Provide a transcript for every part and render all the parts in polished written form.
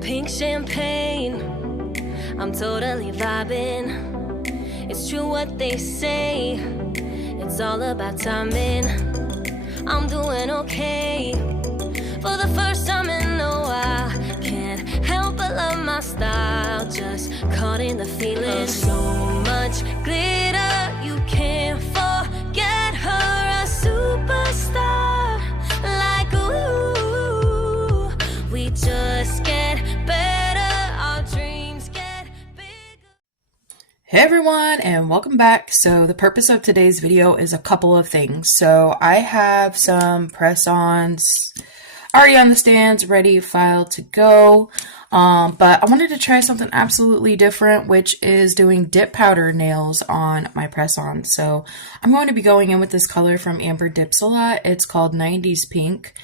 pink champagne. I'm totally vibing. It's true what they say. It's all about timing. I'm doing okay. For the first time in a while, can't help but love my style. Just caught in the feeling of so much glitter. You can't forget her, a superstar. Like ooh, we just get better. Our dreams get bigger. Hey everyone, and welcome back. So the purpose of today's video is a couple of things. So I have some press-ons already on the stands, ready, filed to go. But I wanted to try something absolutely different, which is doing dip powder nails on my press-on. So I'm going to be going in with this color from Amber Dips a Lot. It's called 90s Pink.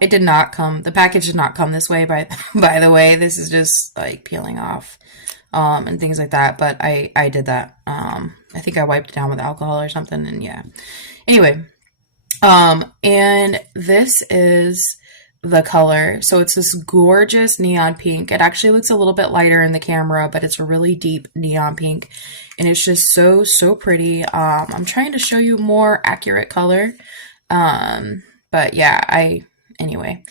It did not come, the package did not come this way, by the way. This is just like peeling off and things like that. But I did that. I think I wiped it down with alcohol or something, and yeah. Anyway, and this is the color. So it's this gorgeous neon pink. It actually looks a little bit lighter in the camera, but it's a really deep neon pink, and it's just so pretty. I'm trying to show you more accurate color, but yeah, anyway,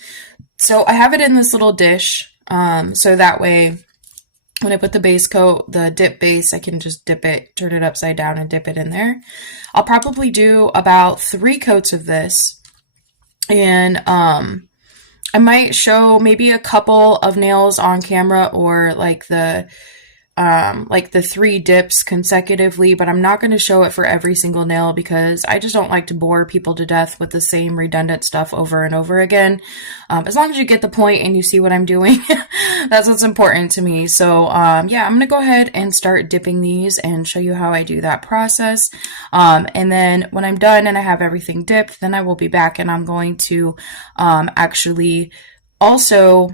so I have it in this little dish, so that way when I put the base coat, the dip base, I can just dip it, turn it upside down and dip it in there. I'll probably do about 3 coats of this, and I might show maybe a couple of nails on camera, or like the 3 dips consecutively, but I'm not going to show it for every single nail because I just don't like to bore people to death with the same redundant stuff over and over again. As long as you get the point and you see what I'm doing, that's what's important to me. So yeah, I'm going to go ahead and start dipping these and show you how I do that process. And then when I'm done and I have everything dipped, then I will be back and I'm going to actually also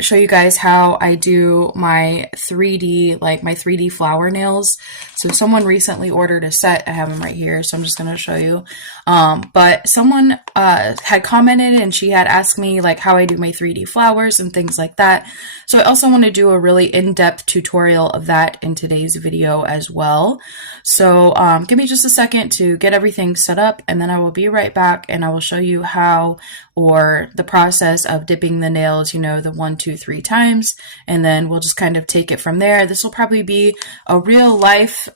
show you guys how I do my 3D, like my 3D flower nails. So someone recently ordered a set. I have them right here, so I'm just going to show you. But someone had commented and she had asked me like how I do my 3D flowers and things like that. So I also want to do a really in-depth tutorial of that in today's video as well. So give me just a second to get everything set up, and then I will be right back and I will show you how, or the process of dipping the nails, you know, the 1, 2, 3 times, and then we'll just kind of take it from there. This will probably be a real life,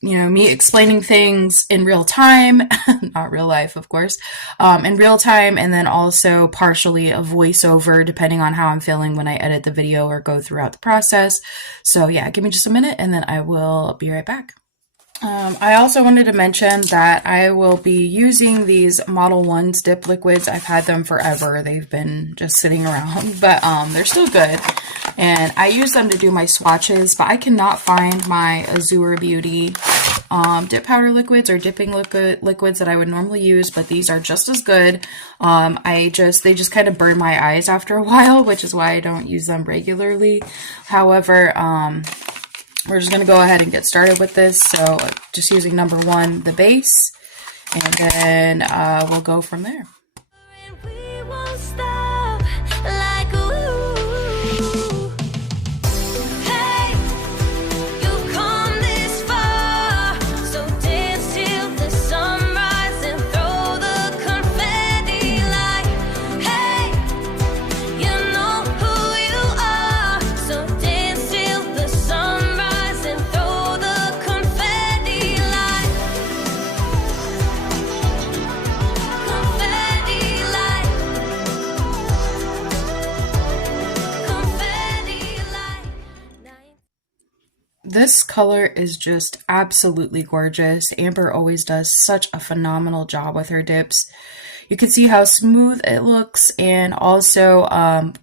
you know, me explaining things in real time, not real life, of course, in real time, and then also partially a voiceover depending on how I'm feeling when I edit the video or go throughout the process. So yeah, give me just a minute and then I will be right back. I also wanted to mention that I will be using these Modelones dip liquids. I've had them forever. They've been just sitting around, but they're still good. And I use them to do my swatches, but I cannot find my Azure Beauty dip powder liquids or dipping liquids that I would normally use, but these are just as good. They just kind of burn my eyes after a while, which is why I don't use them regularly. However, we're just going to go ahead and get started with this. So just using number 1, the base, and then we'll go from there. We won't stop, like ooh. Hey, you've come this far, so dance till the sunrise and throw the confetti like, hey, you know who you are, so dance till the sunrise and throw the confetti like, confetti like, confetti like. This color is just absolutely gorgeous. Amber always does such a phenomenal job with her dips. You can see how smooth it looks, and also,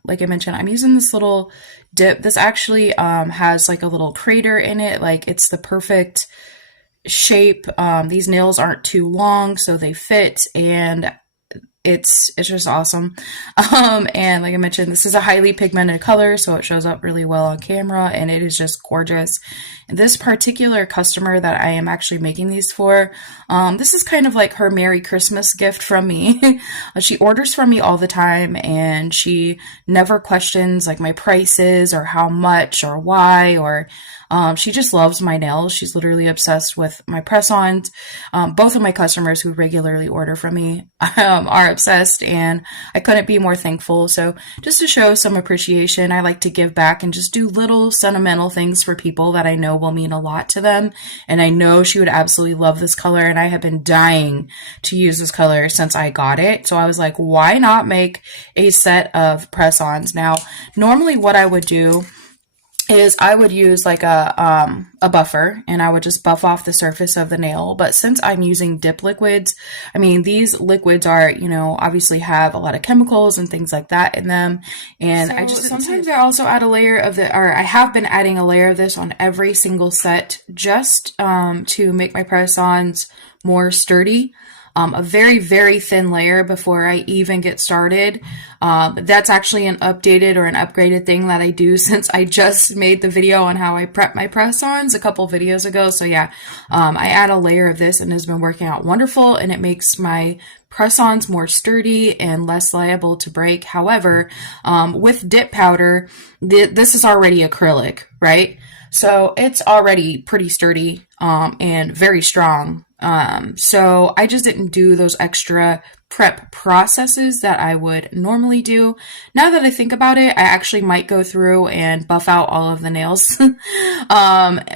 like I mentioned, I'm using this little dip. This actually has like a little crater in it, like it's the perfect shape. These nails aren't too long, so they fit, and it's just awesome. And like I mentioned, this is a highly pigmented color, so it shows up really well on camera, and it is just gorgeous. And this particular customer that I am actually making these for, this is kind of like her Merry Christmas gift from me. She orders from me all the time, and she never questions like my prices or how much or why, or she just loves my nails. She's literally obsessed with my press-ons. Both of my customers who regularly order from me are obsessed, and I couldn't be more thankful. So just to show some appreciation, I like to give back and just do little sentimental things for people that I know will mean a lot to them. And I know she would absolutely love this color, and I have been dying to use this color since I got it. So I was like, why not make a set of press-ons? Now, normally what I would do is I would use like a buffer, and I would just buff off the surface of the nail. But since I'm using dip liquids, I mean, these liquids are, you know, obviously have a lot of chemicals and things like that in them. And so I just, sometimes I also add a layer of I have been adding a layer of this on every single set just to make my press-ons more sturdy. A very, very thin layer before I even get started. That's actually an updated or an upgraded thing that I do since I just made the video on how I prep my press-ons a couple videos ago. So yeah, I add a layer of this and it has been working out wonderful, and it makes my press-ons more sturdy and less liable to break. However, with dip powder, this is already acrylic, right? So it's already pretty sturdy and very strong. So I just didn't do those extra prep processes that I would normally do. Now that I think about it, I actually might go through and buff out all of the nails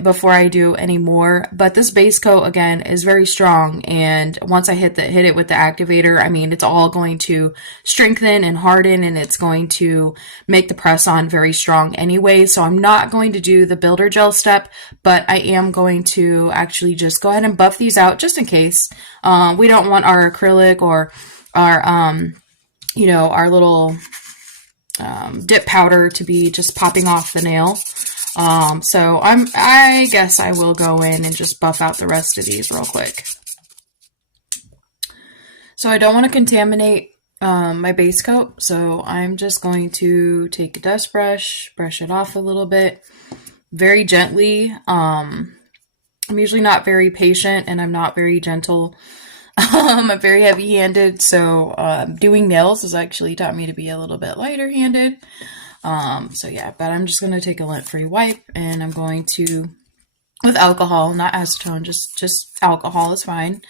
before I do any more. But this base coat, again, is very strong, and once I hit it with the activator, I mean, it's all going to strengthen and harden, and it's going to make the press-on very strong anyway. So I'm not going to do the builder gel step, but I am going to actually just go ahead and buff these out just in case. We don't want our acrylic or our, you know, our little dip powder to be just popping off the nail. So I guess I will go in and just buff out the rest of these real quick. So I don't want to contaminate my base coat, so I'm just going to take a dust brush, brush it off a little bit, very gently. I'm usually not very patient, and I'm not very gentle. I'm very heavy-handed, so doing nails has actually taught me to be a little bit lighter-handed. So yeah, but I'm just going to take a lint-free wipe, and I'm going to, with alcohol, not acetone, just alcohol is fine.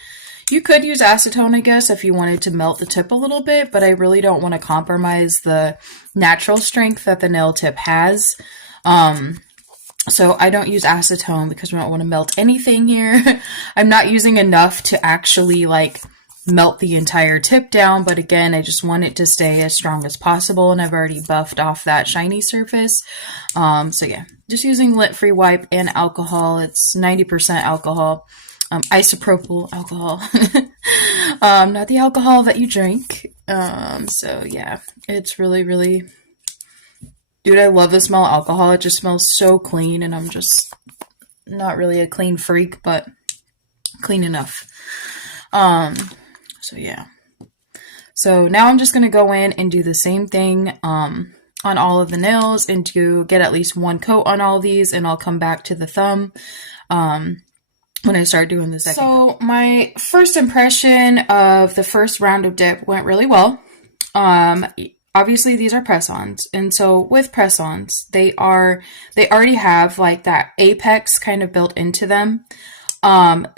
You could use acetone, I guess, if you wanted to melt the tip a little bit, but I really don't want to compromise the natural strength that the nail tip has. So I don't use acetone because we don't want to melt anything here. I'm not using enough to actually like melt the entire tip down, but again, I just want it to stay as strong as possible, and I've already buffed off that shiny surface. So yeah, just using lint-free wipe and alcohol. It's 90% alcohol, isopropyl alcohol, not the alcohol that you drink. So yeah, it's really, really... Dude, I love the smell of alcohol. It just smells so clean, and I'm just not really a clean freak, but clean enough. So yeah. So now I'm just going to go in and do the same thing on all of the nails, and to get at least one coat on all of these, and I'll come back to the thumb when I start doing the second coat. So my first impression of the first round of dip went really well. Obviously these are press-ons, and so with press-ons, they already have like that apex kind of built into them.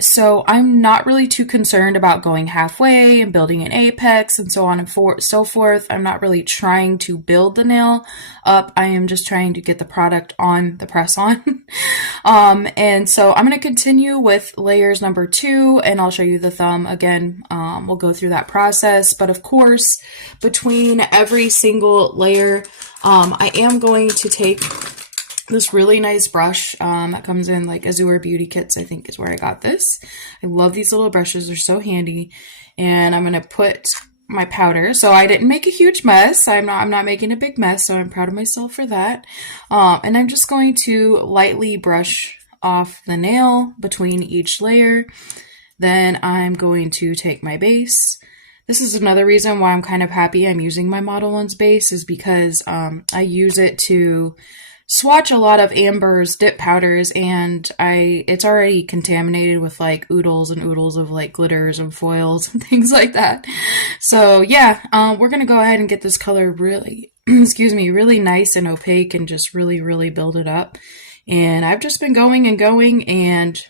So I'm not really too concerned about going halfway and building an apex and so on and so forth. I'm not really trying to build the nail up. I am just trying to get the product on the press-on. And so I'm going to continue with layers number 2, and I'll show you the thumb again. We'll go through that process, but of course, between every single layer, I am going to take this really nice brush that comes in like Azure Beauty Kits, I think is where I got this. I love these little brushes. They're so handy. And I'm going to put my powder. So I didn't make a huge mess. I'm not making a big mess, so I'm proud of myself for that. And I'm just going to lightly brush off the nail between each layer. Then I'm going to take my base. this is another reason why I'm kind of happy I'm using my Modelones base, is because I use it to swatch a lot of ambers, dip powders, and it's already contaminated with like oodles and oodles of like glitters and foils and things like that. So yeah, we're gonna go ahead and get this color really, excuse me, really nice and opaque and just really build it up. And I've just been going and going, and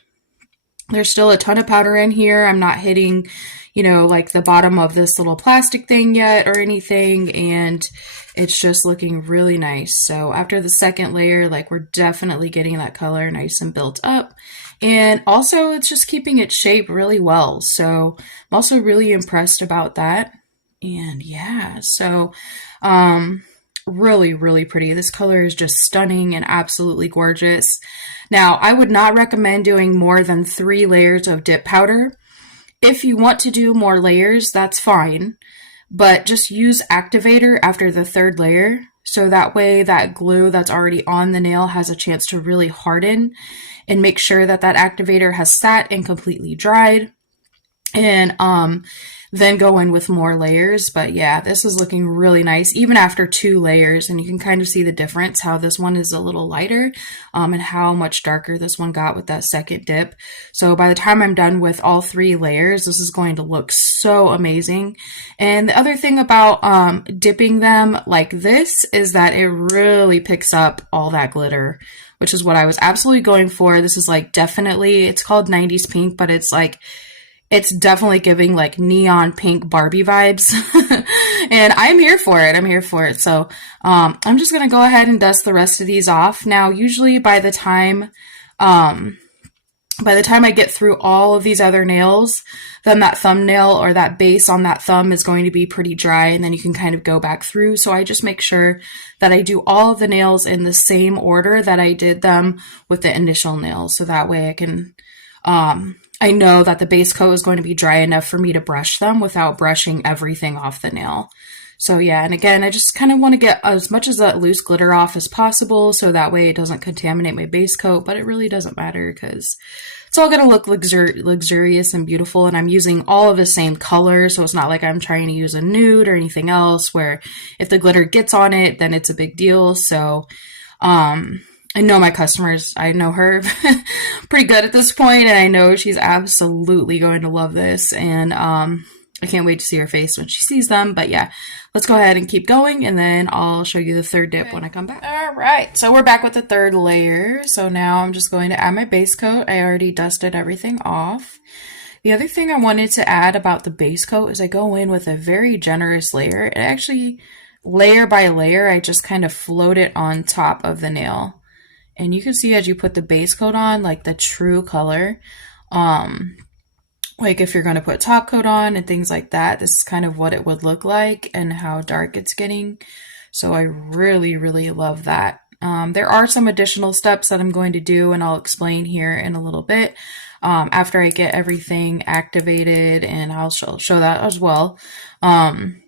there's still a ton of powder in here. I'm not hitting, you know, like the bottom of this little plastic thing yet or anything, and it's just looking really nice. So after the second layer, like, we're definitely getting that color nice and built up. And also it's just keeping its shape really well. So I'm also really impressed about that. And yeah, so really pretty. This color is just stunning and absolutely gorgeous. Now, I would not recommend doing more than 3 layers of dip powder. If you want to do more layers, that's fine, but just use activator after the 3rd layer, so that way that glue that's already on the nail has a chance to really harden, and make sure that that activator has sat and completely dried, and then go in with more layers. But yeah, this is looking really nice even after 2 layers, and you can kind of see the difference, how this one is a little lighter and how much darker this one got with that second dip. So by the time I'm done with all 3 layers, this is going to look so amazing. And the other thing about dipping them like this is that it really picks up all that glitter, which is what I was absolutely going for. This is like definitely, it's called 90s pink, but it's like, it's definitely giving like neon pink Barbie vibes. And I'm here for it. I'm here for it. So I'm just going to go ahead and dust the rest of these off. Now, usually by the time I get through all of these other nails, then that thumbnail or that base on that thumb is going to be pretty dry, and then you can kind of go back through. So I just make sure that I do all of the nails in the same order that I did them with the initial nails. So that way I can, I know that the base coat is going to be dry enough for me to brush them without brushing everything off the nail. So yeah, and again, I just kind of want to get as much of that loose glitter off as possible, so that way it doesn't contaminate my base coat, but it really doesn't matter because it's all going to look luxurious and beautiful, and I'm using all of the same color, so it's not like I'm trying to use a nude or anything else where if the glitter gets on it, then it's a big deal. So I know my customers, I know her pretty good at this point, and I know she's absolutely going to love this, and I can't wait to see her face when she sees them. But yeah, let's go ahead and keep going, and then I'll show you the 3rd dip when I come back. All right, so we're back with the 3rd layer. So now I'm just going to add my base coat. I already dusted everything off. The other thing I wanted to add about the base coat is I go in with a very generous layer. It actually, layer by layer, I just kind of float it on top of the nail. And you can see as you put the base coat on, like the true color, like if you're going to put top coat on and things like that, this is kind of what it would look like and how dark it's getting. So I really love that. There are some additional steps that I'm going to do, and I'll explain here in a little bit after I get everything activated, and I'll show that as well. And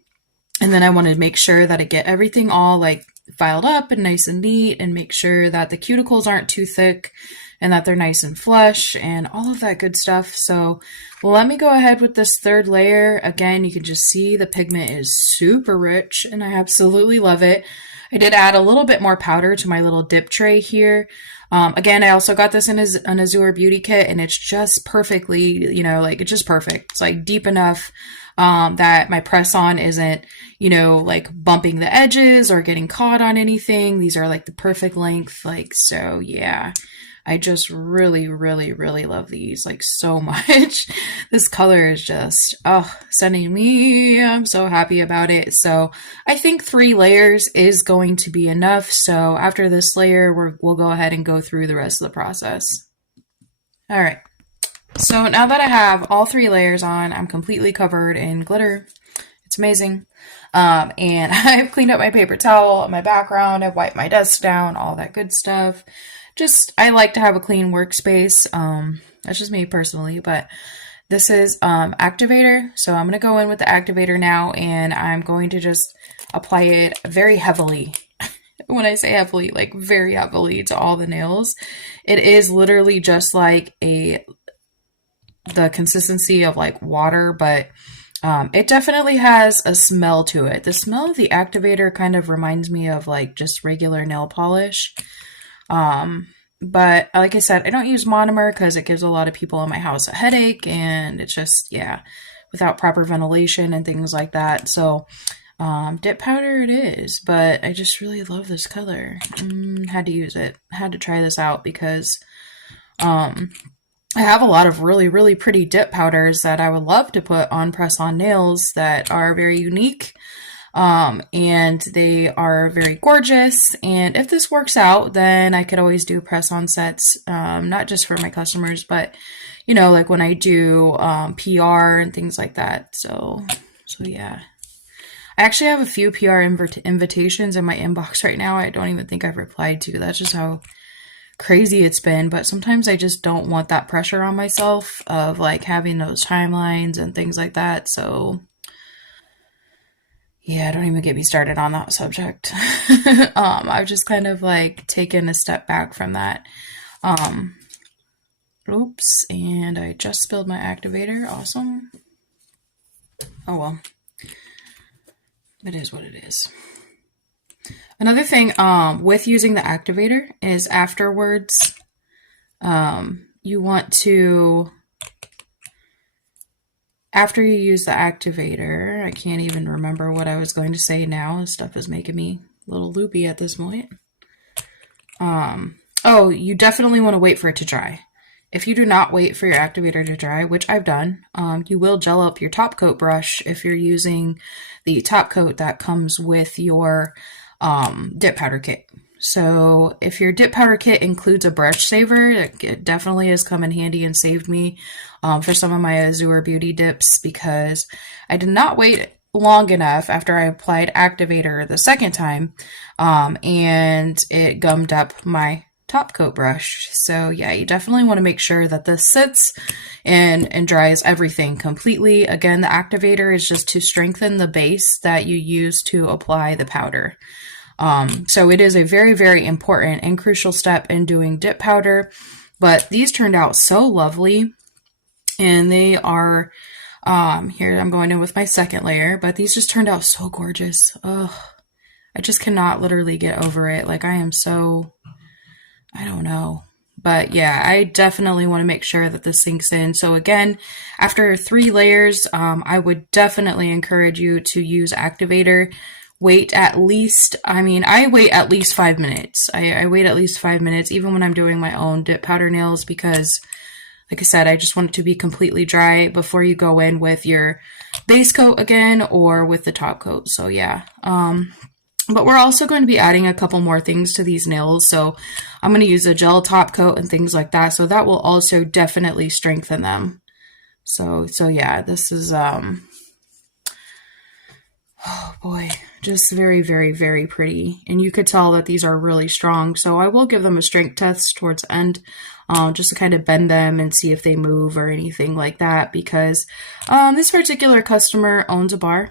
then I want to make sure that I get everything all like filed up and nice and neat, and make sure that the cuticles aren't too thick and that they're nice and flush and all of that good stuff. So let me go ahead with this 3rd layer. Again, you can just see the pigment is super rich and I absolutely love it. I did add a little bit more powder to my little dip tray here. Again, I also got this in an Azure Beauty kit, and it's just perfectly, you know, like it's just perfect. It's like deep enough that my press-on isn't, you know, like bumping the edges or getting caught on anything. These are like the perfect length. Like, so yeah, I just really love these like so much. This color is just, oh, stunning me. I'm so happy about it. So I think 3 layers is going to be enough. So after this layer, we'll go ahead and go through the rest of the process. All right. So now that I have all 3 layers on, I'm completely covered in glitter. It's amazing. And I've cleaned up my paper towel, my background, I've wiped my desk down, all that good stuff. Just, I like to have a clean workspace. That's just me personally, but this is activator. So I'm going to go in with the activator now, and I'm going to just apply it very heavily. When I say heavily, like very heavily to all the nails. It is literally just like the consistency of like water, but It definitely has a smell to it. The smell of the activator kind of reminds me of like just regular nail polish. But like I said, I don't use monomer because it gives a lot of people in my house a headache, and it's just, yeah, without proper ventilation and things like that. So dip powder it is, but I just really love this color. Had to use it. Had to try this out because I have a lot of really, really pretty dip powders that I would love to put on press-on nails that are very unique. And they are very gorgeous. And if this works out, then I could always do press-on sets, not just for my customers, but, you know, like when I do PR and things like that. So yeah. I actually have a few PR invitations in my inbox right now. I don't even think I've replied to. That's just how crazy it's been. But sometimes I just don't want that pressure on myself of like having those timelines and things like that. So yeah, don't even get me started on that subject. I've just kind of like taken a step back from that. Oops, and I just spilled my activator. Awesome. Oh well. It is what it is. Another thing with using the activator is afterwards, you want to, after you use the activator, I can't even remember what I was going to say now. This stuff is making me a little loopy at this point. Oh, you definitely want to wait for it to dry. If you do not wait for your activator to dry, which I've done, you will gel up your top coat brush if you're using the top coat that comes with your dip powder kit. So if your dip powder kit includes a brush saver, it definitely has come in handy and saved me for some of my Azure Beauty dips, because I did not wait long enough after I applied activator the second time, and it gummed up my top coat brush. So yeah, you definitely want to make sure that this sits and dries everything completely. Again, the activator is just to strengthen the base that you use to apply the powder. So it is a very, very important and crucial step in doing dip powder, but these turned out so lovely, and they are, here I'm going in with my second layer, but these just turned out so gorgeous. Oh, I just cannot literally get over it. Like I am so, I don't know. But yeah, I definitely want to make sure that this sinks in. So again, after 3 layers, I would definitely encourage you to use activator. Wait at least, I wait at least 5 minutes. I wait at least 5 minutes, even when I'm doing my own dip powder nails, because like I said, I just want it to be completely dry before you go in with your base coat again or with the top coat. So yeah. But we're also going to be adding a couple more things to these nails. So I'm going to use a gel top coat and things like that. So that will also definitely strengthen them. So yeah, this is, oh boy, just very, very, very pretty. And you could tell that these are really strong. So I will give them a strength test towards the end, just to kind of bend them and see if they move or anything like that. Because this particular customer owns a bar.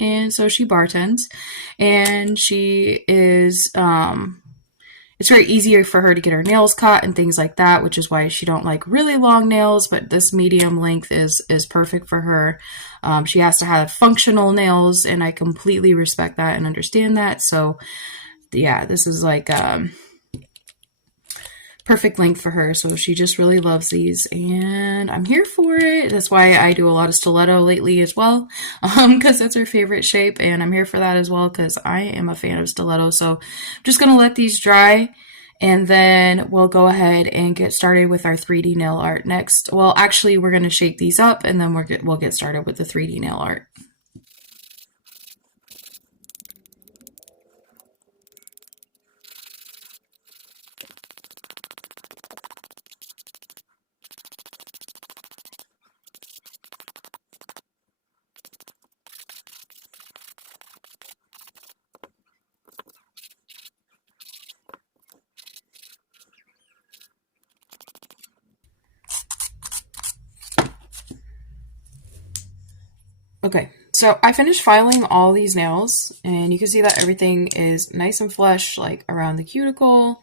And so she bartends, and she is, it's very easier for her to get her nails cut and things like that, which is why she don't like really long nails, but this medium length is perfect for her. She has to have functional nails, and I completely respect that and understand that. So yeah, this is like, perfect length for her. So she just really loves these, and I'm here for it. That's why I do a lot of stiletto lately as well, because that's her favorite shape, and I'm here for that as well because I am a fan of stiletto. So I'm just gonna let these dry, and then we'll go ahead and get started with our 3D nail art next. Well, actually, we're gonna shape these up, and then we'll get started with the 3D nail art. Okay, so I finished filing all these nails, and you can see that everything is nice and flush, like around the cuticle.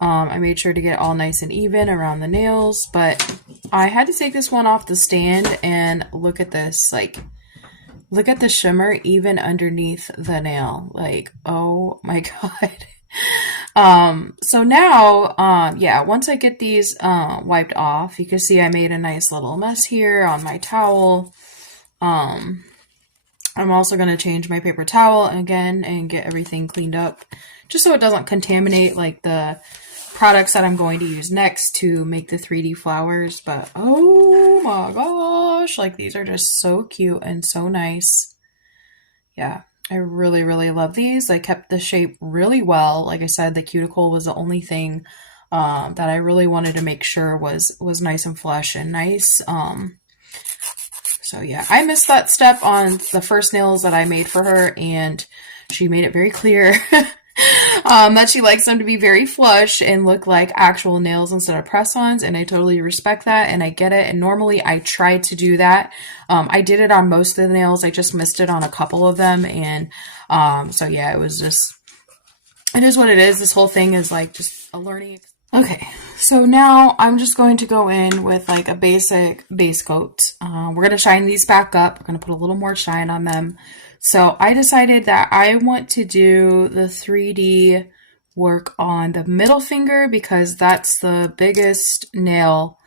I made sure to get all nice and even around the nails, but I had to take this one off the stand, and look at this. Like, Look at the shimmer even underneath the nail. Like, oh my God. So now, yeah, once I get these wiped off, you can see I made a nice little mess here on my towel. I'm also going to change my paper towel again and get everything cleaned up just so it doesn't contaminate like the products that I'm going to use next to make the 3D flowers. But oh my gosh, like these are just so cute and so nice. Yeah, I really, really love these. They kept the shape really well. Like I said, the cuticle was the only thing that I really wanted to make sure was nice and flush and nice. So yeah, I missed that step on the first nails that I made for her, and she made it very clear that she likes them to be very flush and look like actual nails instead of press-ons, and I totally respect that, and I get it. And normally I try to do that. I did it on most of the nails. I just missed it on a couple of them, and so yeah, it is what it is. This whole thing is like just a learning experience. Okay, so now I'm just going to go in with like a basic base coat. We're going to shine these back up. We're going to put a little more shine on them. So I decided that I want to do the 3D work on the middle finger because that's the biggest nail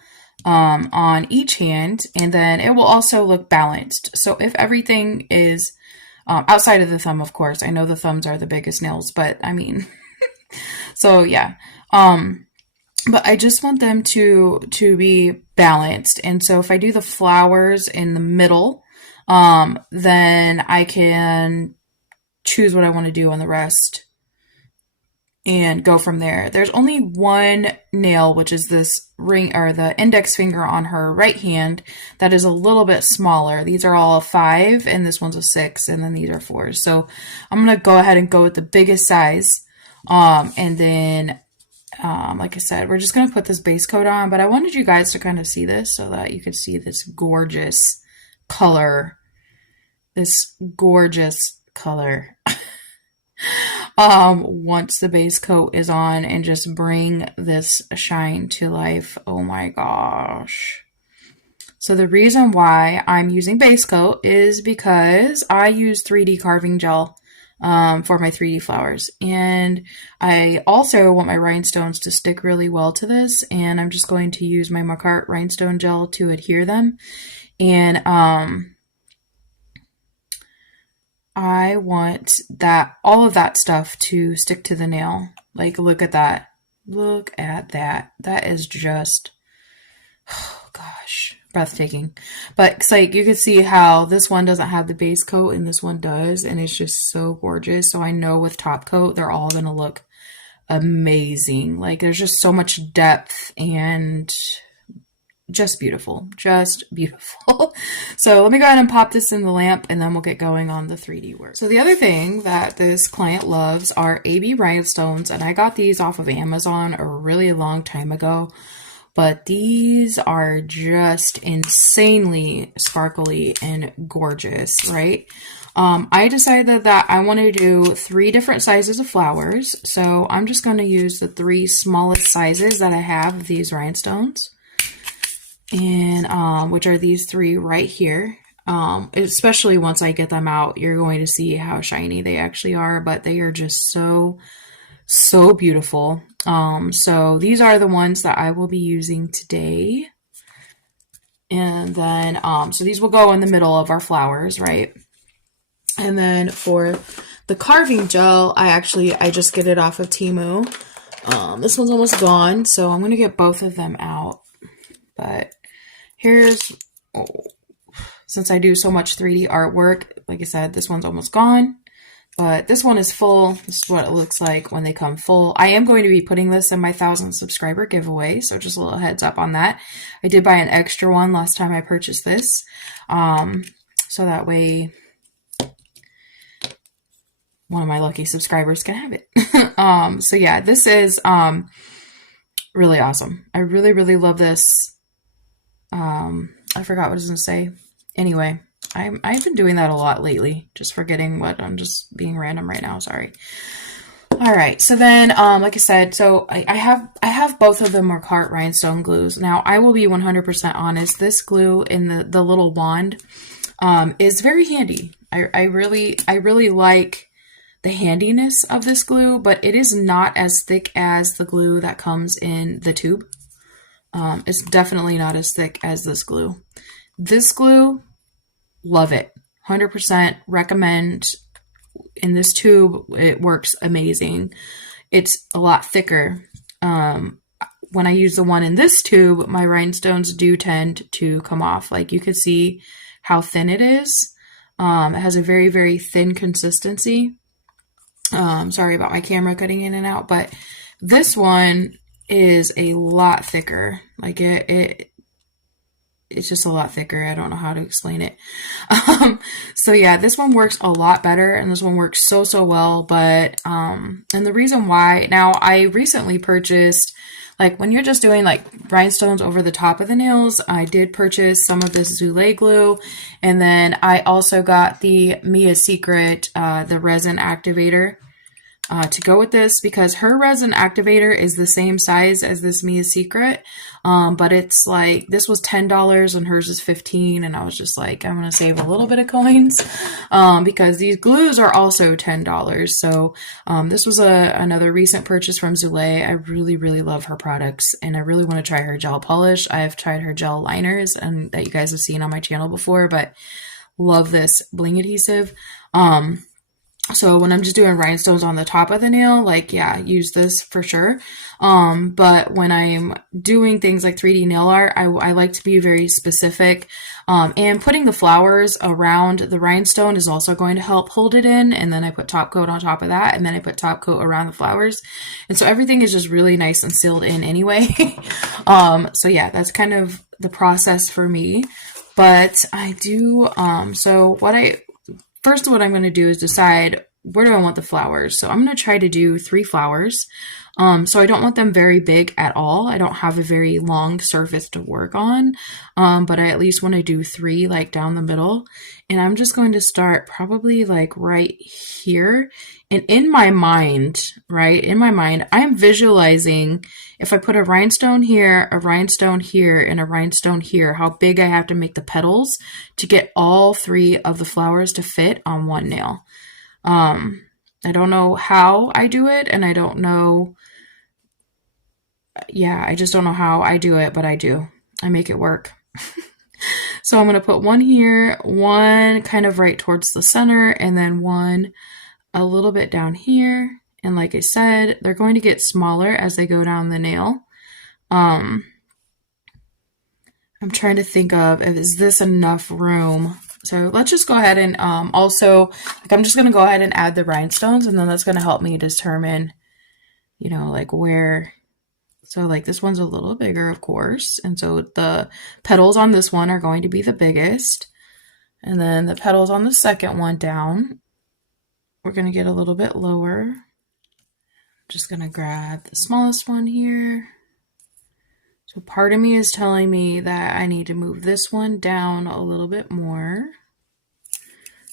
on each hand, and then it will also look balanced. So if everything is outside of the thumb, of course, I know the thumbs are the biggest nails, but I mean, so yeah. But I just want them to be balanced. And so if I do the flowers in the middle, then I can choose what I want to do on the rest and go from there. There's only one nail, which is this ring or the index finger on her right hand that is a little bit smaller. These are all a 5 and this one's a 6, and then these are 4s. So I'm going to go ahead and go with the biggest size. And then like I said, we're just going to put this base coat on, but I wanted you guys to kind of see this so that you could see this gorgeous color, once the base coat is on, and just bring this shine to life. Oh my gosh. So the reason why I'm using base coat is because I use 3D carving gel for my 3D flowers. And I also want my rhinestones to stick really well to this. And I'm just going to use my Makartt rhinestone gel to adhere them. And I want all of that stuff to stick to the nail. Like, look at that. Look at that. That is just, oh gosh, breathtaking. But it's like, you can see how this one doesn't have the base coat and this one does, and it's just so gorgeous. So I know with top coat, they're all going to look amazing. Like, there's just so much depth and just beautiful, just beautiful. So let me go ahead and pop this in the lamp, and then we'll get going on the 3D work. So the other thing that this client loves are AB rhinestones, and I got these off of Amazon a really long time ago. But these are just insanely sparkly and gorgeous, right? I decided that I want to do 3 different sizes of flowers. So I'm just going to use the 3 smallest sizes that I have of these rhinestones. And which are these 3 right here. Especially once I get them out, you're going to see how shiny they actually are. But they are just so beautiful. So these are the ones that I will be using today. And then, so these will go in the middle of our flowers, right? And then for the carving gel, I just get it off of TEMU. This one's almost gone, so I'm going to get both of them out. But since I do so much 3D artwork, like I said, this one's almost gone. But this one is full. This is what it looks like when they come full. I am going to be putting this in my 1,000 subscriber giveaway, so just a little heads up on that. I did buy an extra one last time I purchased this, so that way one of my lucky subscribers can have it. So yeah, this is really awesome. I really love this. I forgot what I was going to say. Anyway. I've been doing that a lot lately, just forgetting what I'm just being random right now. Sorry. All right. So then, like I said, so I have both of them Makartt rhinestone glues. Now I will be 100% honest. This glue in the little wand, is very handy. I really like the handiness of this glue, but it is not as thick as the glue that comes in the tube. It's definitely not as thick as this glue. This glue, love it. 100% recommend. In this tube, it works amazing. It's a lot thicker. When I use the one in this tube, my rhinestones do tend to come off. Like you could see how thin it is. It has a very, very thin consistency. Sorry about my camera cutting in and out, but this one is a lot thicker. Like it's just a lot thicker. I don't know how to explain it. So yeah, this one works a lot better, and this one works so well. But and the reason why, now I recently purchased, like when you're just doing like rhinestones over the top of the nails, I did purchase some of this Zulay glue, and then I also got the Mia Secret, the resin activator. To go with this, because her resin activator is the same size as this Mia Secret, but it's like, this was $10 and hers is $15, and I was just like, I'm gonna save a little bit of coins, because these glues are also $10. So this was another recent purchase from Zulay. I really love her products, and I really want to try her gel polish. I have tried her gel liners, and that you guys have seen on my channel before, but love this bling adhesive. So when I'm just doing rhinestones on the top of the nail, like, yeah, use this for sure. But when I'm doing things like 3D nail art, I like to be very specific. And putting the flowers around the rhinestone is also going to help hold it in. And then I put top coat on top of that, and then I put top coat around the flowers. And so everything is just really nice and sealed in anyway. So yeah, that's kind of the process for me. But I do, so first, what I'm going to do is decide, where do I want the flowers? So I'm going to try to do 3 flowers. So I don't want them very big at all. I don't have a very long surface to work on, but I at least want to do 3 like down the middle. And I'm just going to start probably like right here. And in my mind, I'm visualizing, if I put a rhinestone here, and a rhinestone here, how big I have to make the petals to get all 3 of the flowers to fit on one nail. I don't know how I do it, and I don't know, yeah, I just don't know how I do it, but I do. I make it work. So I'm going to put one here, one kind of right towards the center, and then one a little bit down here. And like I said, they're going to get smaller as they go down the nail. I'm trying to think of, is this enough room? So let's just go ahead and also, like, I'm just going to go ahead and add the rhinestones, and then that's going to help me determine, you know, like where. So like this one's a little bigger, of course. And so the petals on this one are going to be the biggest. And then the petals on the second one down, we're going to get a little bit lower. Just going to grab the smallest one here. So part of me is telling me that I need to move this one down a little bit more.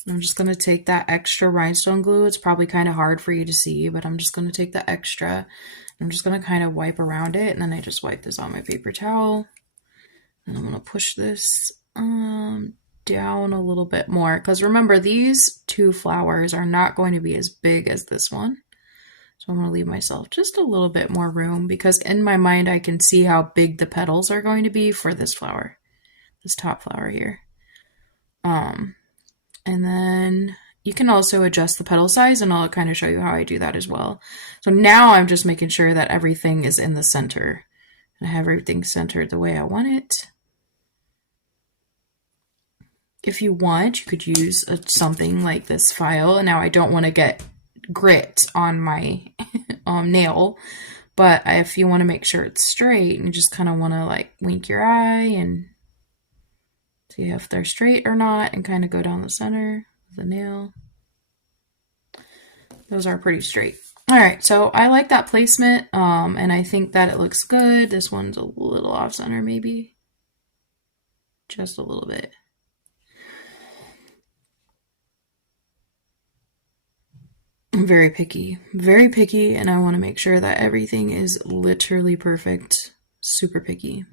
I'm just going to take that extra rhinestone glue. It's probably kind of hard for you to see, but I'm just going to take the extra. I'm just going to kind of wipe around it, and then I just wipe this on my paper towel. And I'm going to push this down a little bit more, because remember, these 2 flowers are not going to be as big as this one. So I'm going to leave myself just a little bit more room, because in my mind I can see how big the petals are going to be for this flower, this top flower here. And then you can also adjust the petal size, and I'll kind of show you how I do that as well. So now I'm just making sure that everything is in the center. I have everything centered the way I want it. If you want, you could use something like this file. And now I don't want to get grit on my nail, but if you want to make sure it's straight, and you just kind of want to like wink your eye and see if they're straight or not, and kind of go down the center of the nail. Those are pretty straight. All right, so I like that placement, and I think that it looks good. This one's a little off center, maybe just a little bit. I'm very picky, and I want to make sure that everything is literally perfect. Super picky.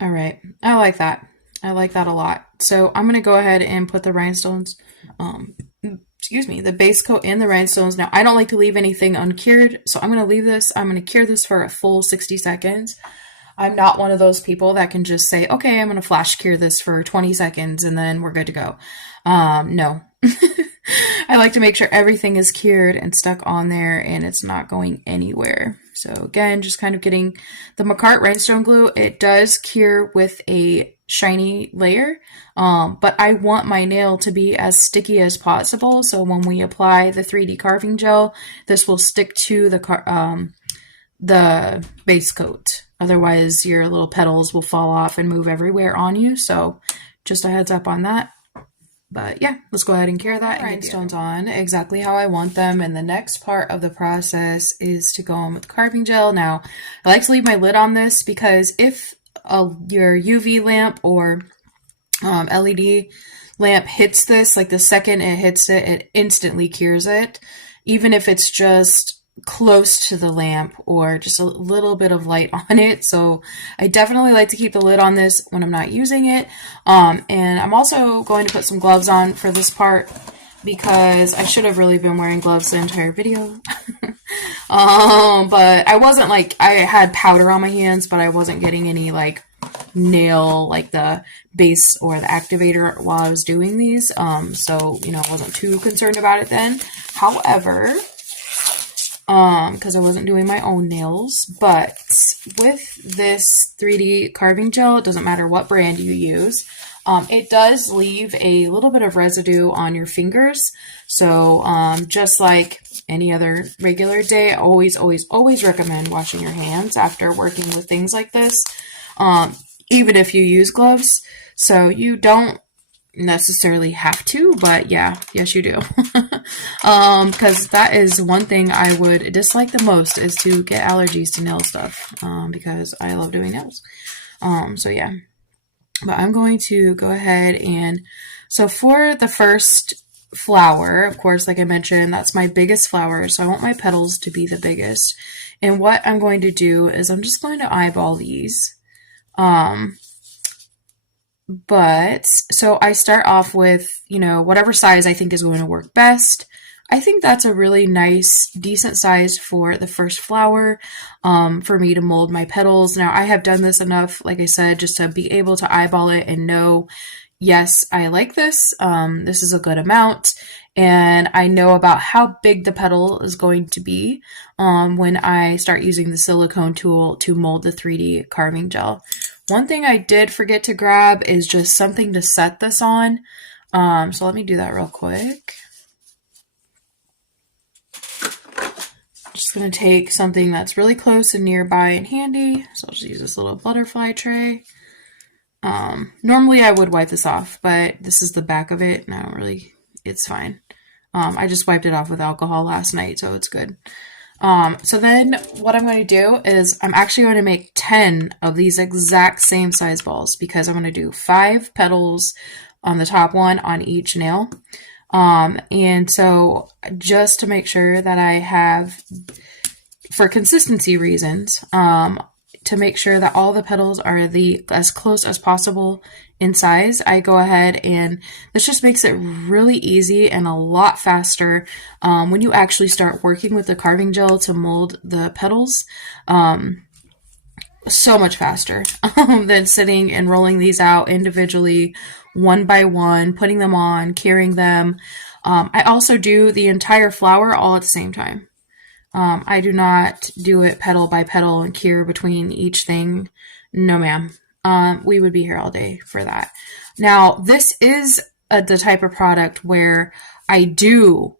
All right. I like that. I like that a lot. So I'm going to go ahead and put the rhinestones, the base coat and the rhinestones. Now, I don't like to leave anything uncured, so I'm going to leave this. I'm going to cure this for a full 60 seconds. I'm not one of those people that can just say, okay, I'm going to flash cure this for 20 seconds and then we're good to go. No. I like to make sure everything is cured and stuck on there and it's not going anywhere. So again, just kind of getting the Makartt rhinestone glue. It does cure with a shiny layer, but I want my nail to be as sticky as possible. So when we apply the 3D carving gel, this will stick to the base coat. Otherwise, your little petals will fall off and move everywhere on you. So just a heads up on that. But yeah, let's go ahead and cure that. Rhinestones on exactly how I want them. And the next part of the process is to go on with carving gel. Now, I like to leave my lid on this because if your UV lamp or LED lamp hits this, like the second it hits it, it instantly cures it. Even if it's just close to the lamp or just a little bit of light on it. So I definitely like to keep the lid on this when I'm not using it. And I'm also going to put some gloves on for this part because I should have really been wearing gloves the entire video. But I wasn't like, I had powder on my hands, but I wasn't getting any like nail, like the base or the activator while I was doing these. So, you know, I wasn't too concerned about it then. However, because I wasn't doing my own nails, but with this 3D carving gel, it doesn't matter what brand you use, it does leave a little bit of residue on your fingers. So just like any other regular day, I always recommend washing your hands after working with things like this, even if you use gloves. So you don't necessarily have to, but yeah, yes you do. Because that is one thing I would dislike the most, is to get allergies to nail stuff, because I love doing nails. So yeah, but I'm going to go ahead and, so for the first flower, of course, like I mentioned, that's my biggest flower, so I want my petals to be the biggest. And what I'm going to do is I'm just going to eyeball these. But so I start off with, you know, whatever size I think is going to work best. I think that's a really nice, decent size for the first flower, for me to mold my petals. Now, I have done this enough, like I said, just to be able to eyeball it and know, yes, I like this. This is a good amount. And I know about how big the petal is going to be when I start using the silicone tool to mold the 3D carving gel. One thing I did forget to grab is just something to set this on. So let me do that real quick. Just going to take something that's really close and nearby and handy. So I'll just use this little butterfly tray. Normally I would wipe this off, but this is the back of it and I don't really, it's fine. I just wiped it off with alcohol last night, so it's good. So then what I'm going to do is I'm actually going to make 10 of these exact same size balls, because I'm going to do 5 petals on the top one on each nail. And so just to make sure that I have, for consistency reasons, to make sure that all the petals are as close as possible in size, I go ahead and this just makes it really easy and a lot faster when you actually start working with the carving gel to mold the petals. So much faster than sitting and rolling these out individually, one by one, putting them on, curing them. I also do the entire flower all at the same time. I do not do it petal by petal and cure between each thing. No, ma'am. We would be here all day for that. Now, this is the type of product where I do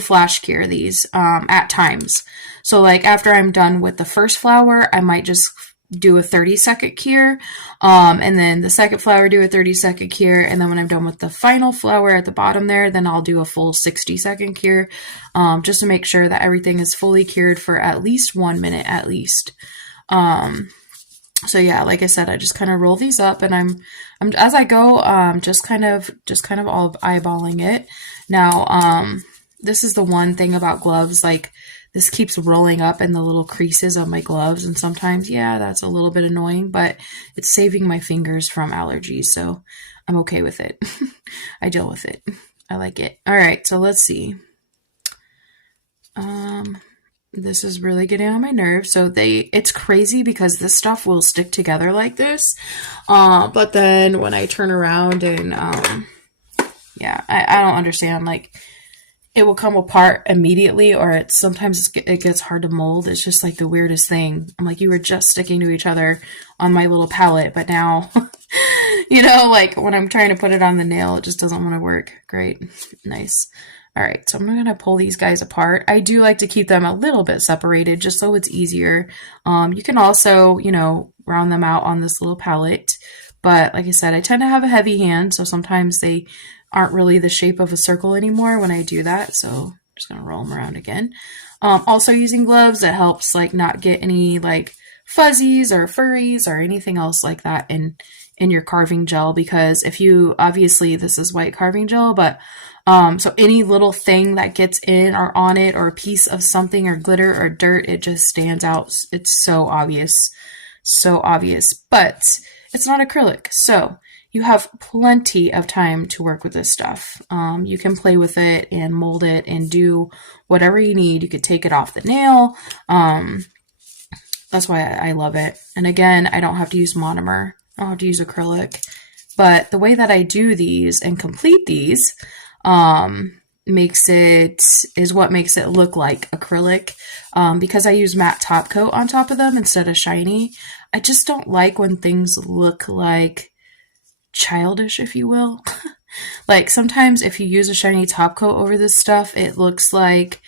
flash cure these at times. So like after I'm done with the first flower, I might just do a 30-second cure, and then the second flower do a 30-second cure, and then when I'm done with the final flower at the bottom there, then I'll do a full 60-second cure, just to make sure that everything is fully cured for at least 1 minute at least. So yeah, like I said, I just kind of roll these up, and I'm as I go, just kind of all eyeballing it. Now, this is the one thing about gloves, like this keeps rolling up in the little creases of my gloves. And sometimes, yeah, that's a little bit annoying, but it's saving my fingers from allergies. So I'm okay with it. I deal with it. I like it. All right, so let's see. This is really getting on my nerves. So it's crazy because this stuff will stick together like this. But then when I turn around and, yeah, I don't understand. Like, it will come apart immediately, or sometimes it gets hard to mold. It's just like the weirdest thing. I'm like, you were just sticking to each other on my little palette, but now, you know, like when I'm trying to put it on the nail, it just doesn't want to work. Great. Nice. All right, so I'm going to pull these guys apart. I do like to keep them a little bit separated just so it's easier. You can also, you know, round them out on this little palette. But like I said, I tend to have a heavy hand, so sometimes they aren't really the shape of a circle anymore when I do that. So I'm just going to roll them around again. Also using gloves, it helps like not get any like fuzzies or furries or anything else like that in your carving gel, because if you, obviously this is white carving gel, but so any little thing that gets in or on it, or a piece of something or glitter or dirt, it just stands out. It's so obvious, but it's not acrylic. So you have plenty of time to work with this stuff. You can play with it and mold it and do whatever you need. You could take it off the nail. That's why I love it. And again, I don't have to use monomer. I don't have to use acrylic. But the way that I do these and complete these is what makes it look like acrylic. Because I use matte top coat on top of them instead of shiny. I just don't like when things look like childish, if you will. Like sometimes if you use a shiny top coat over this stuff, it looks like,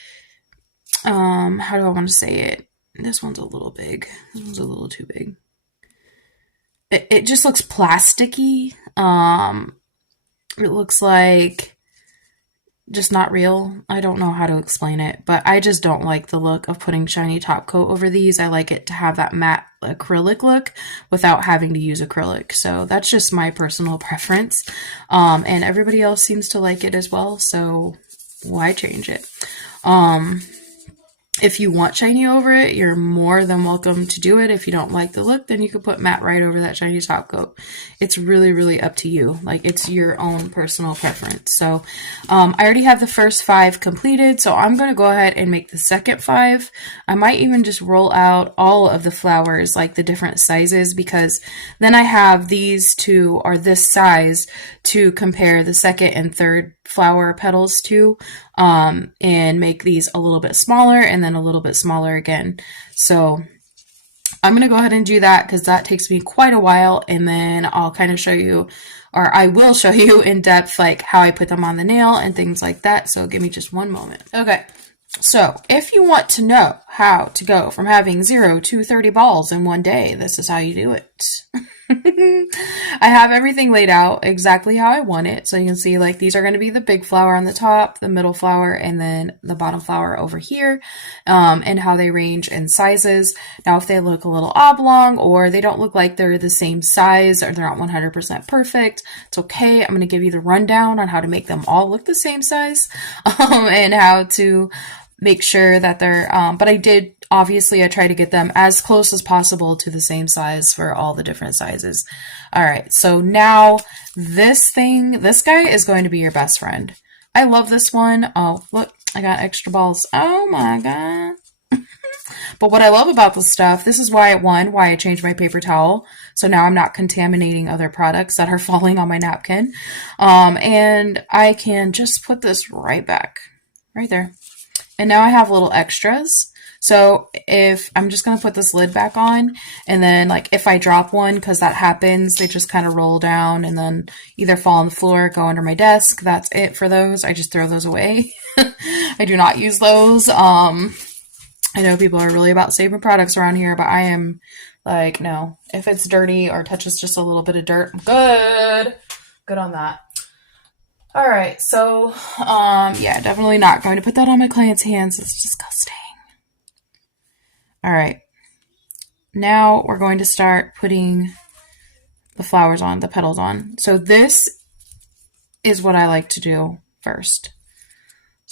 how do I want to say it? This one's a little big. This one's a little too big. It just looks plasticky. It looks like just not real. I don't know how to explain it, but I just don't like the look of putting shiny top coat over these. I like it to have that matte acrylic look without having to use acrylic. So that's just my personal preference. And everybody else seems to like it as well. So why change it? If you want shiny over it, you're more than welcome to do it. If you don't like the look, then you could put matte right over that shiny top coat. It's really, really up to you. Like, it's your own personal preference. So I already have the first 5 completed, so I'm going to go ahead and make the second 5. I might even just roll out all of the flowers, like the different sizes, because then I have these two, or this size, to compare the second and third flower petals to, and make these a little bit smaller and then a little bit smaller again. So I'm going to go ahead and do that because that takes me quite a while, and then I'll kind of show you, or I will show you in depth, like how I put them on the nail and things like that. So give me just one moment. Okay. So if you want to know how to go from having 0 to 30 balls in one day, this is how you do it. I have everything laid out exactly how I want it. So you can see, like, these are going to be the big flower on the top, the middle flower, and then the bottom flower over here, and how they range in sizes. Now, if they look a little oblong, or they don't look like they're the same size, or they're not 100% perfect, it's okay. I'm going to give you the rundown on how to make them all look the same size, and how to make sure that they're, but obviously I try to get them as close as possible to the same size for all the different sizes. All right, so now this guy is going to be your best friend. I love this one. Oh, look, I got extra balls. Oh my God. But what I love about this stuff, this is why I changed my paper towel. So now I'm not contaminating other products that are falling on my napkin. And I can just put this right back, right there. And now I have little extras. So if I'm just going to put this lid back on, and then, like, if I drop one, because that happens, they just kind of roll down and then either fall on the floor, go under my desk. That's it for those. I just throw those away. I do not use those. I know people are really about saving products around here, but I am like, no. If it's dirty or touches just a little bit of dirt, I'm good on that. All right, so, yeah, definitely not going to put that on my client's hands. It's disgusting. All right, now we're going to start putting the flowers on, the petals on. So this is what I like to do first.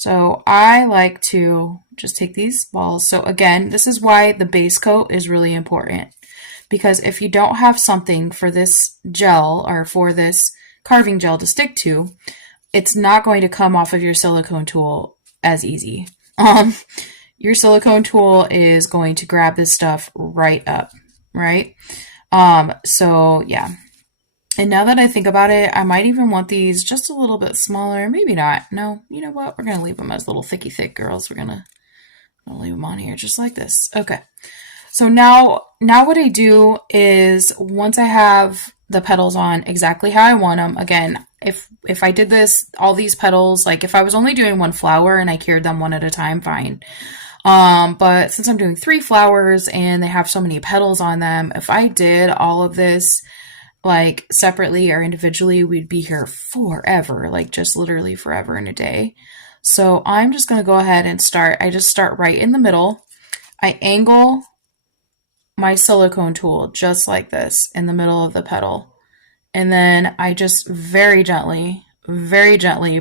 So I like to just take these balls. So again, this is why the base coat is really important. Because if you don't have something for this gel or for this carving gel to stick to, it's not going to come off of your silicone tool as easy. Your silicone tool is going to grab this stuff right up, right? So yeah. And now that I think about it, I might even want these just a little bit smaller. Maybe not. No, you know what? We're going to leave them as little thicky thick girls. We're going to leave them on here just like this. Okay. So now what I do is once I have the petals on exactly how I want them, again, if I did this, all these petals, like if I was only doing one flower and I cured them one at a time, fine. But since I'm doing 3 flowers and they have so many petals on them, if I did all of this like separately or individually, we'd be here forever, like just literally forever in a day. So I'm just going to go ahead and start. I just start right in the middle. I angle my silicone tool just like this in the middle of the petal. And then I just very gently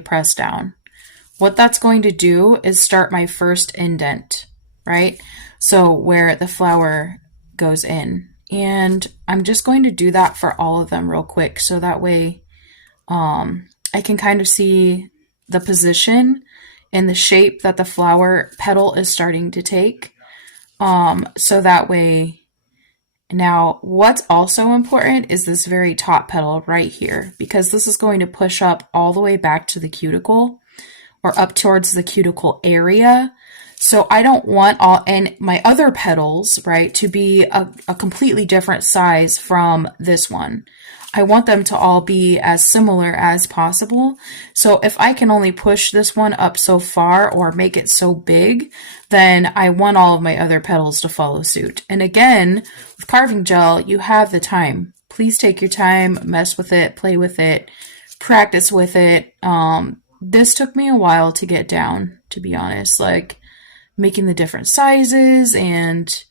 press down. What that's going to do is start my first indent, right? So where the flower goes in. And I'm just going to do that for all of them real quick. So that way I can kind of see the position and the shape that the flower petal is starting to take. So that way, now what's also important is this very top petal right here, because this is going to push up all the way back to the cuticle or up towards the cuticle area. So I don't want all, and my other petals, right, to be a completely different size from this one. I want them to all be as similar as possible. So if I can only push this one up so far or make it so big, then I want all of my other petals to follow suit. And again, with carving gel, you have the time. Please take your time, mess with it, play with it, practice with it. This took me a while to get down, to be honest, like making the different sizes and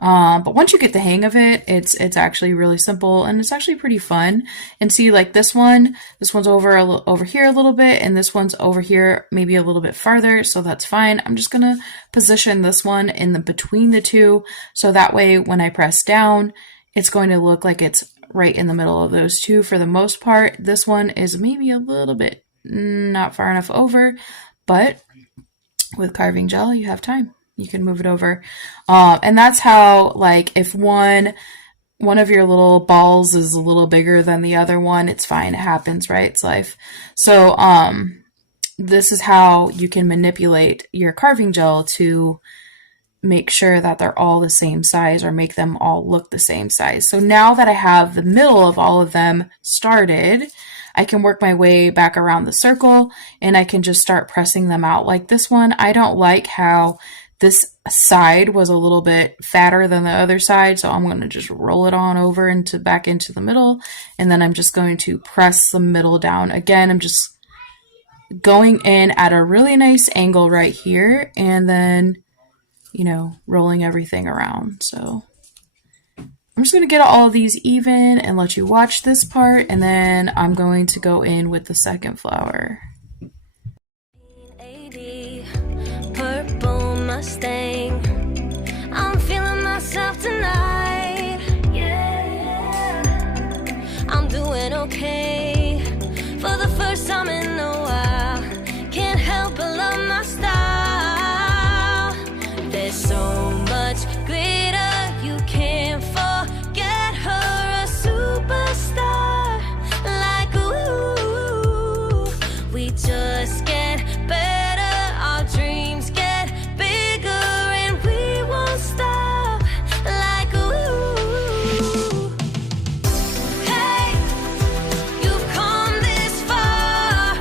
but once you get the hang of it, it's actually really simple and it's actually pretty fun. And see, like this one's over here a little bit, and this one's over here maybe a little bit farther, so that's fine. I'm just gonna position this one in the between the two, so that way when I press down, it's going to look like it's right in the middle of those two for the most part. This one is maybe a little bit not far enough over, but with carving gel, you have time. You can move it over. And that's how, like, if one of your little balls is a little bigger than the other one, it's fine. It happens, right? It's life. So this is how you can manipulate your carving gel to make sure that they're all the same size or make them all look the same size. So now that I have the middle of all of them started, I can work my way back around the circle and I can just start pressing them out. Like this one, I don't like how this side was a little bit fatter than the other side, so I'm going to just roll it on over back into the middle, and then I'm just going to press the middle down. Again, I'm just going in at a really nice angle right here, and then, you know, rolling everything around. So I'm just going to get all of these even and let you watch this part, and then I'm going to go in with the second flower. Mustang. I'm feeling myself tonight. Yeah, I'm doing okay for the first time in a while. Can't help but love my style. There's so much glitter, you can't forget her, a superstar. Like ooh, we just get better, our dreams get stop. Like ooh, hey, you've come this far.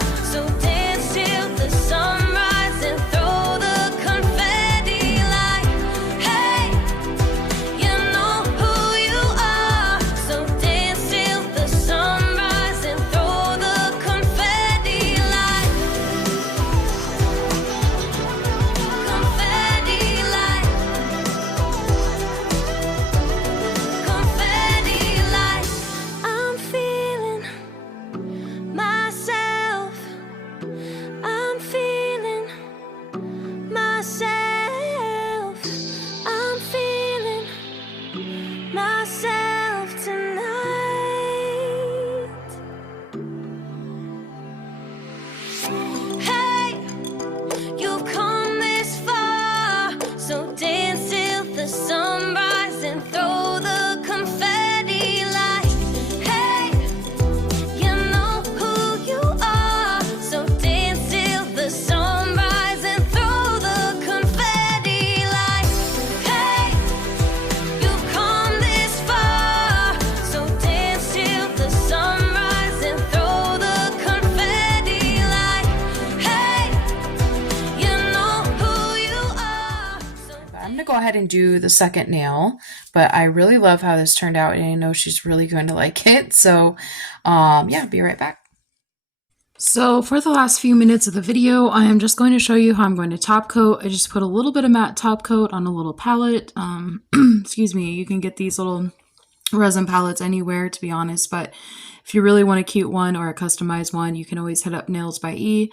ahead and do the second nail, but I really love how this turned out and I know she's really going to like it. So yeah, be right back. So for the last few minutes of the video, I am just going to show you how I'm going to top coat. I just put a little bit of matte top coat on a little palette. Excuse me, you can get these little resin palettes anywhere, to be honest, but if you really want a cute one or a customized one, you can always hit up Nails by E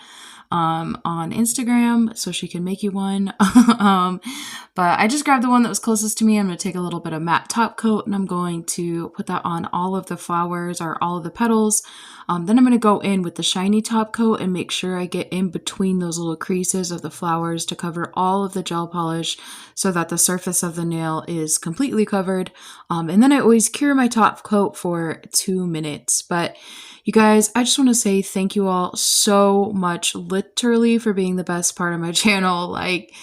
on Instagram so she can make you one. But I just grabbed the one that was closest to me. I'm going to take a little bit of matte top coat and I'm going to put that on all of the flowers or all of the petals. Then I'm going to go in with the shiny top coat and make sure I get in between those little creases of the flowers to cover all of the gel polish so that the surface of the nail is completely covered. And then I always cure my top coat for 2 minutes. But you guys, I just want to say thank you all so much, literally, for being the best part of my channel. Like,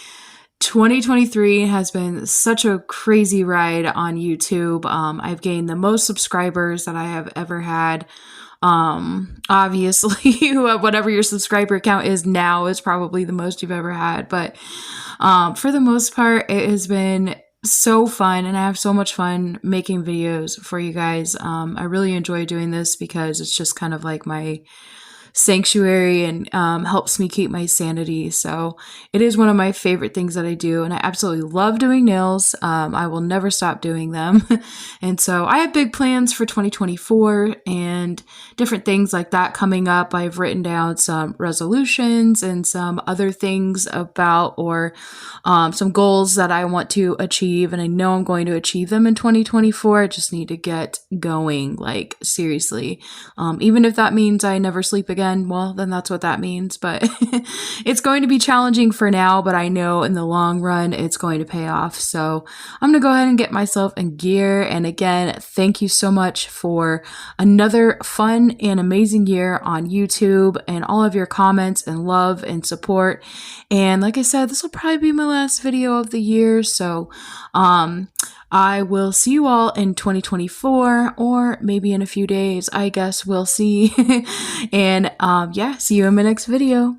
2023 has been such a crazy ride on YouTube. I've gained the most subscribers that I have ever had. Obviously, whatever your subscriber count is now is probably the most you've ever had. But for the most part, it has been so fun and I have so much fun making videos for you guys. I really enjoy doing this because it's just kind of like my sanctuary and helps me keep my sanity. So it is one of my favorite things that I do and I absolutely love doing nails. I will never stop doing them. And so I have big plans for 2024 and different things like that coming up. I've written down some resolutions and some other things about or some goals that I want to achieve and I know I'm going to achieve them in 2024. I just need to get going, like seriously. Even if that means I never sleep again, well, then that's what that means. But it's going to be challenging for now, but I know in the long run, it's going to pay off. So I'm going to go ahead and get myself in gear. And again, thank you so much for another fun and amazing year on YouTube and all of your comments and love and support. And like I said, this will probably be my last video of the year. So, I will see you all in 2024 or maybe in a few days. I guess we'll see. And yeah, see you in my next video.